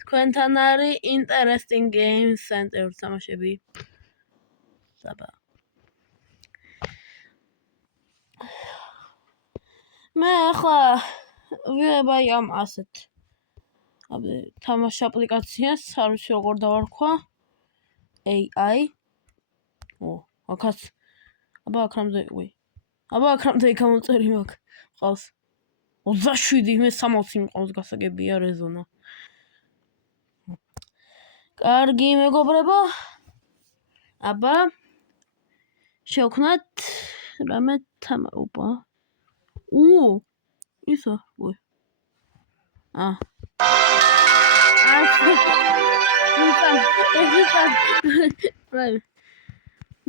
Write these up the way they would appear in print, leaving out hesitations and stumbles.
თქვენთან არის interesting games center თამაშები. საბა. მე ახლა ვიღებაი ამ ასეთ თამაშ აპლიკაციას, არ ვიცი როგორ დავარქვა. AI. აქაც აბა აქამდე გამოწერი მაქვს. ყავს 27, მე 60 მყავს გასაგებია რეზონა. კარგი მეგობრებო. აბა შევქნათ რამე ოპა. ისა,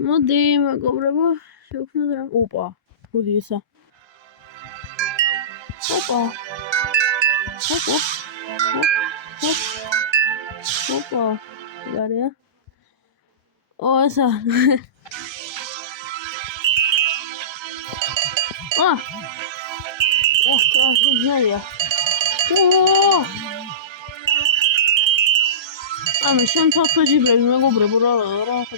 მოდი მეგობრებო, შევქნათ რამე. ოპა. მოდი ისა. ოპა. გარია. ისა. ანუ შენ თოთოჯიბრები მეგობრებო რა მეგობრებო.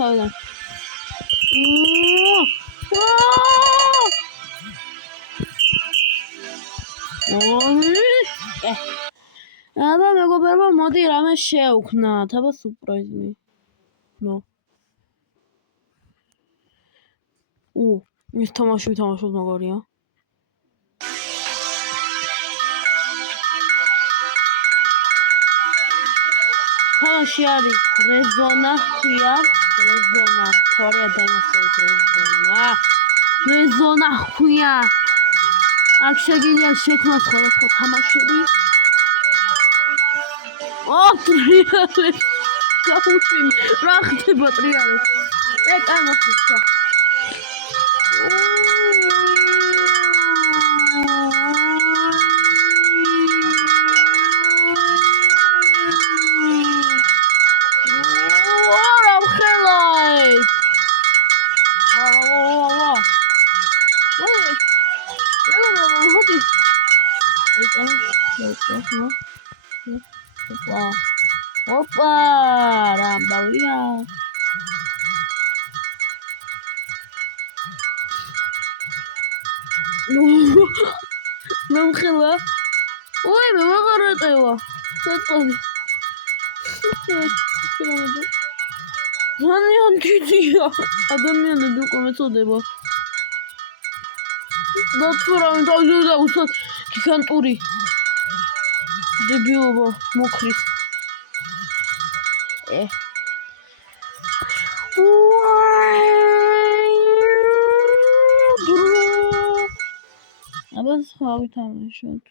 თავიდან. აბა მეგობრებო, მოდი რამე შევქნათ, აბა სურპრაიზი. ის თამაში ვითამაშოთ მაგარია. თამაში არის რეზონა ხია, თორე დაიმახსოვრეთ რეზონა ხია. აქ შეგიძლია შექმნას სხვადასხვა თამაშები. ტრიალებს გავუშვინე, რა ხდება ტრიალებს? კამოხსა. Opa, rambauia. Não rela. Oi, meu agora eu. Só pode. Zanyan gidiyor. Adam yanında kometo debo. Datfıran da öyle usat kikanturi. Debiubo mokri. Abas how tamashot.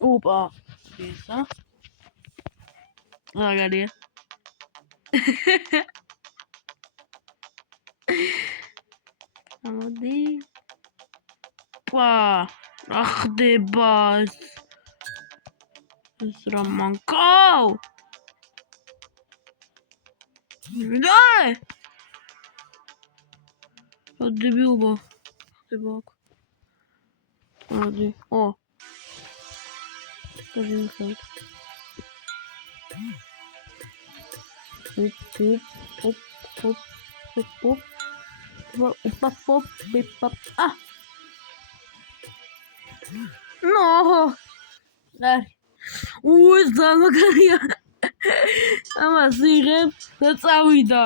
Opa. Esa. Ragaria. Amadi. Ach de bas. Es Ramanko. Dai. Debiubo. Debak. Hadi. Скажи сайт. Оп. No. Dar. Замагарია. ამას იღებ და წავიდა.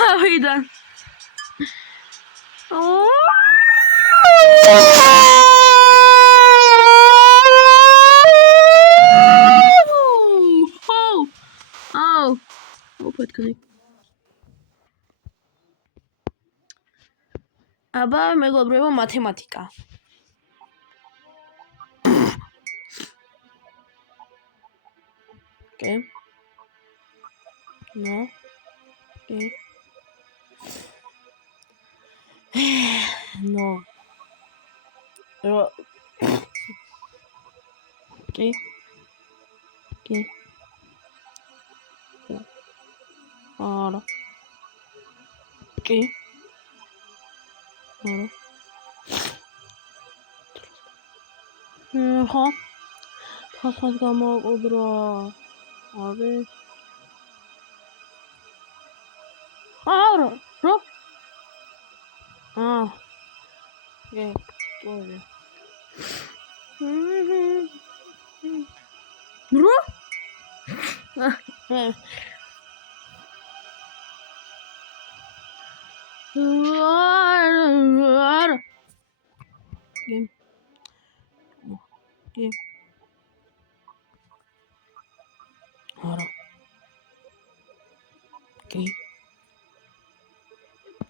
Davida. აუ ოფეთქნი აბა მეგობრებო მათემატიკა Okay. No. Okay. No. Okay. Okay. Ora. Okay. Ora. Huh? Хасхад гамаа обро. Аре. Ара. Ро. Ah. Okay. Ora. Bro? Game. Game. Ora. Okay.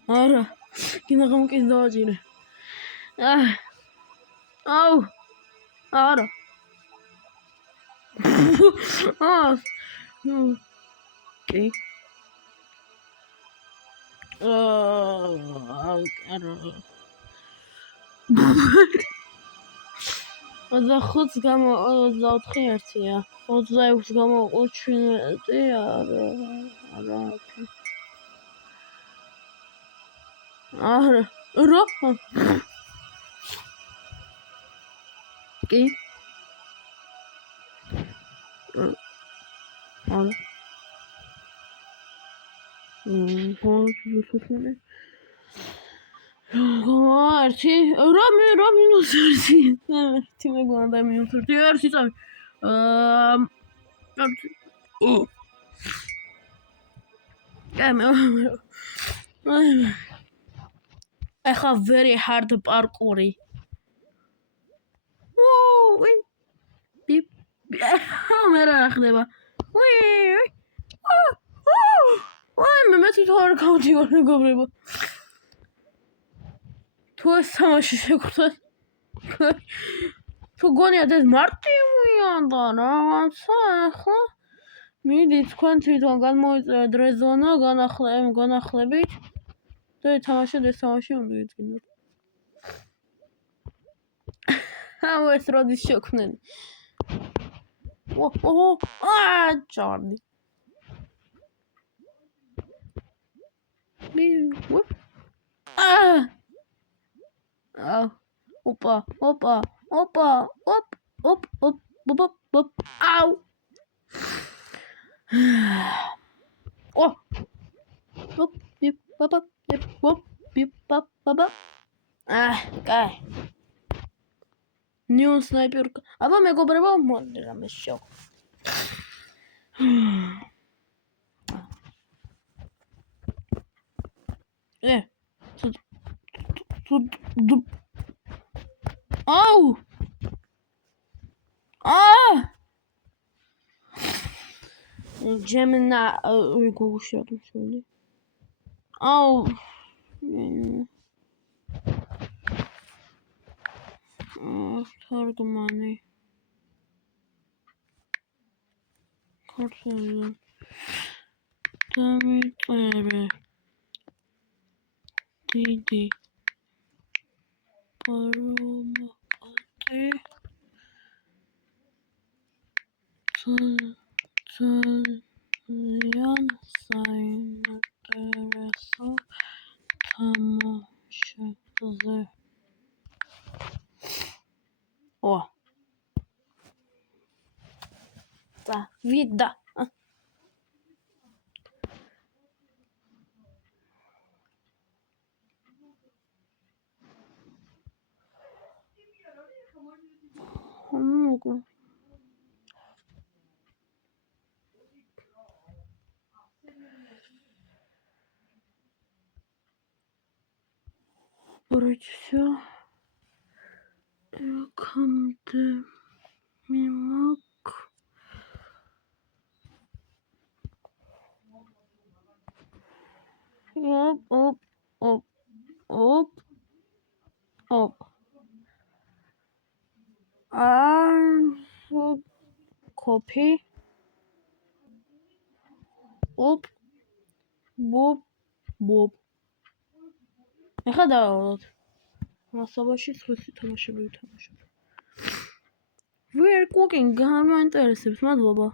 Ora. Kina como que dodge, né? Ah. Au. Ora. Oh. Okay. I don't know. და 5 გამო 24 ერთია. 26 გამო 27 არა. არა. რა? კი. არა. ერთი რა მინუს ერთი ერთი მეგონა და მინუს ერთი ერთი წამი ეხა very hard parkour-ი მე რა ხდება მე თვითონ არ გავდივარ მეგობრებო თუ ეს თამაში შეგხვდეთ თუ გონიათ ეს მარტივია და რაღაცა ახლა მიდი თქვენ თვითონ გამოიწერეთ რეზონა განახლებით და თამაშეთ ეს თამაში უნდა გიდგინოთ აუ ეს როდის შექმნენი ჭარდი Опа. Оп. Ау. О. Оп, бип, папа, бип, папа. Кай. Неон снайперка. Აბა მეგობრებო, მოდი რამე შევ. Au! Gemini, გუგუშია შევდი. Au! თარგმანი. ქართული. დამიწერე. დიდი. პარომატი. ძალიან საინტერესო თამაშებზე. Vida. Вроде все. აქამდე მიმაქ op copy op bob ეხლა დავავალოთ მასობაში სხვისი თამაშები ვთამაშობ we're cooking გამოინტერესებს მადლობა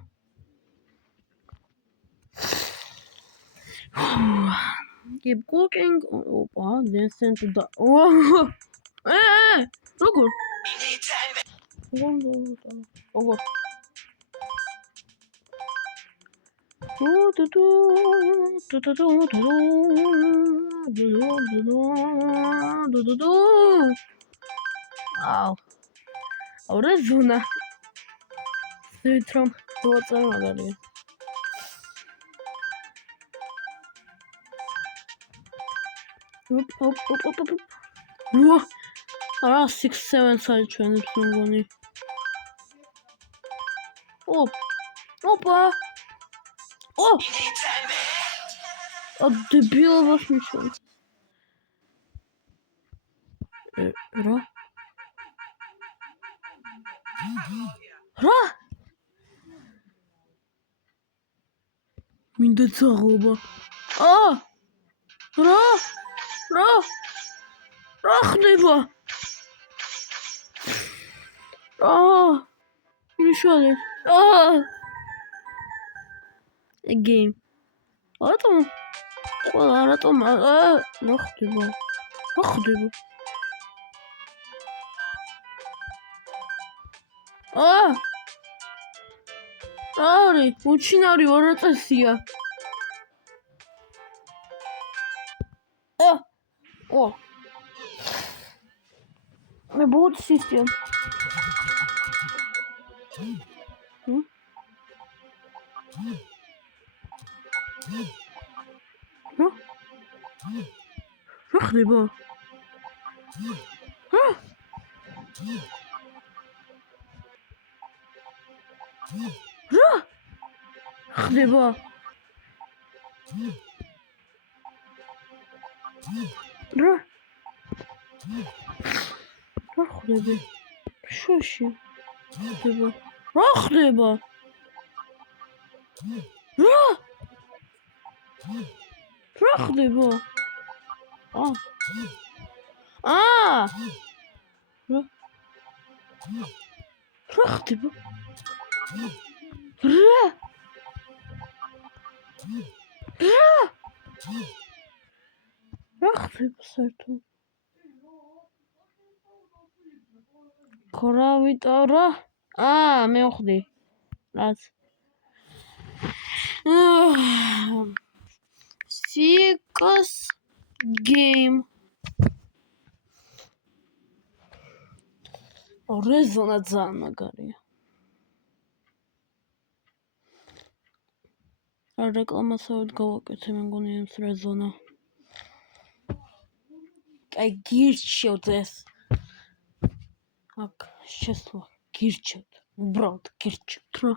keep cooking opa decent da როგორ Aura zona. Citrom. What's another? Up. Whoa. 6-7 side channels money. Opa. Oh. The bill was mission. Რა? მინდა წაღობა. რა ხდება? მიშალე. Again. რატომ? რა ხდება? Არი, უჩინარი ვარაწესია. Boot system. რა ხდება? რა ხდება? რა ხდება? შოში ხდება? რა ხდება? რა ხდება? რა ხდება? რა ხდება საერთოდ? ქრავიტარა? მე ვხდი. რაც. Six game. Rezona ძალიან მაგარია. რეკლამასავით გავაკეთე მე მგონი ეს რეზონა. აი გირჩევთ ეს. აქ შესვლა გირჩევთ. უბრალოდ გირჩევთ რა.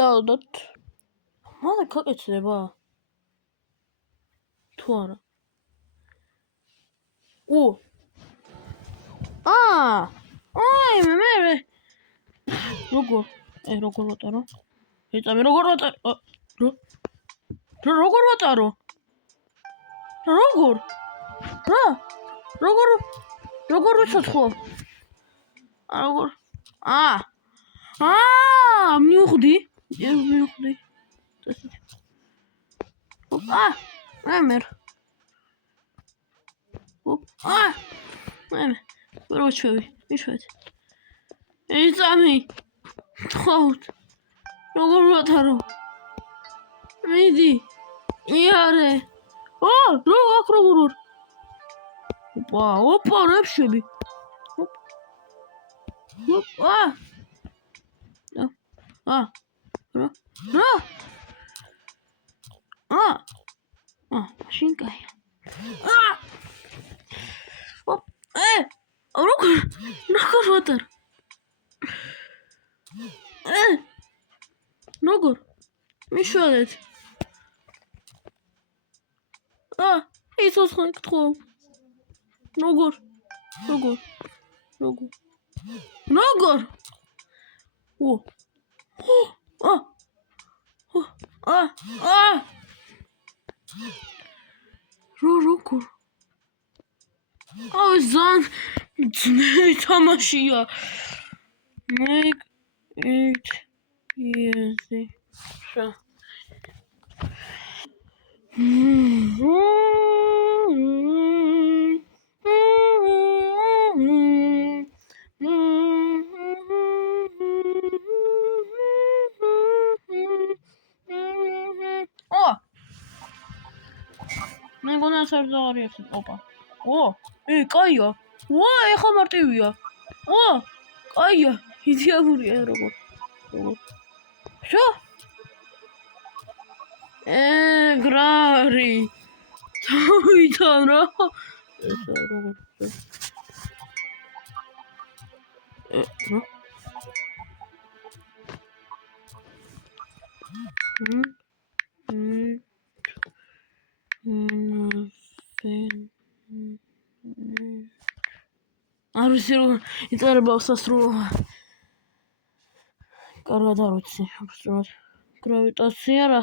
დავდოთ. მალე გაკეთდება. თუ არა. მე. როგორ ვატარო? ეწამი როგორ ვატარო? როგორ ვატარო? როგორ? რა? როგორ ვიცოცხლო? როგორ? მივხვდი. მემერ. მიშვეთ. ეწამი. თხოვთ. როგორ ვატარო? მიდი. იარე. აქ როგორ? ოპა, რაფშები. მაშინ კაია. როგორ ვატარ? როგორ? მიშველეთ. იცოცხლე გთხოვ. როგორ? როგორ? ზან ძნელი თამაშია. Make it easy. მე გონა სარდაღარი ახსენ. ოპა. კაია. ეხა მარტივია. კაია. იდეალურია როგორ. შო? გრარი. თავიდან რა? ესა როგორ. არ ვიცი როგორ იწერება სასრულო. კარგად არ ვიცი, უბრალოდ გრავიტაცია რა.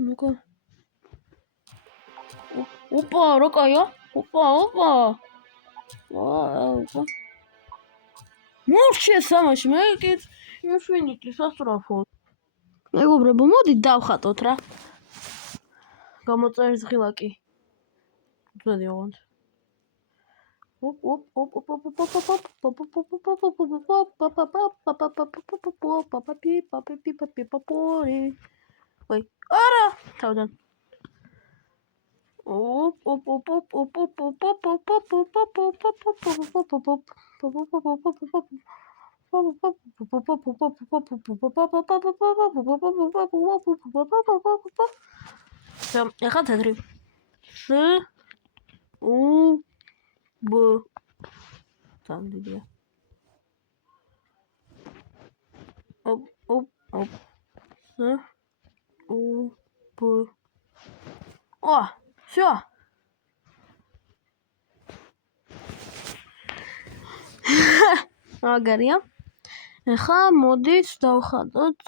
ну-ка. ოპა, რა კაია? ოპა. მურჩე სამაში მე კიდე ინფინიტი სასწრაფო. მეგობრებო, მოდით დავხატოთ რა. გამოწერის ღილაკი. ძველი ოღონდ. ვაი, არა, თავიდან. ეხლა თეთრი. თამდიდია. всё. მაგარია. ეხლა მოდით დავხატოთ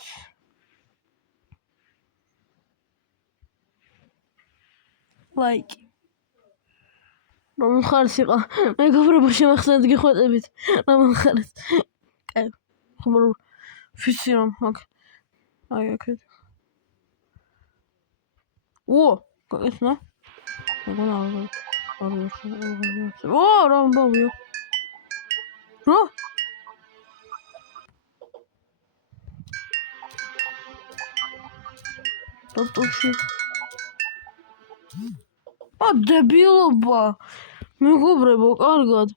ლაიკი. რომ ხარს იყო მეგობრებო შემახსენეთ გიხვეწებით რომ ხარს. კაი. ხომ ვიცი რომ მაგ აი აქეთ. გაესნა? მეგონა არ რამბავია. რა? ტოტუში. დებილობა. მეგობრებო, კარგად.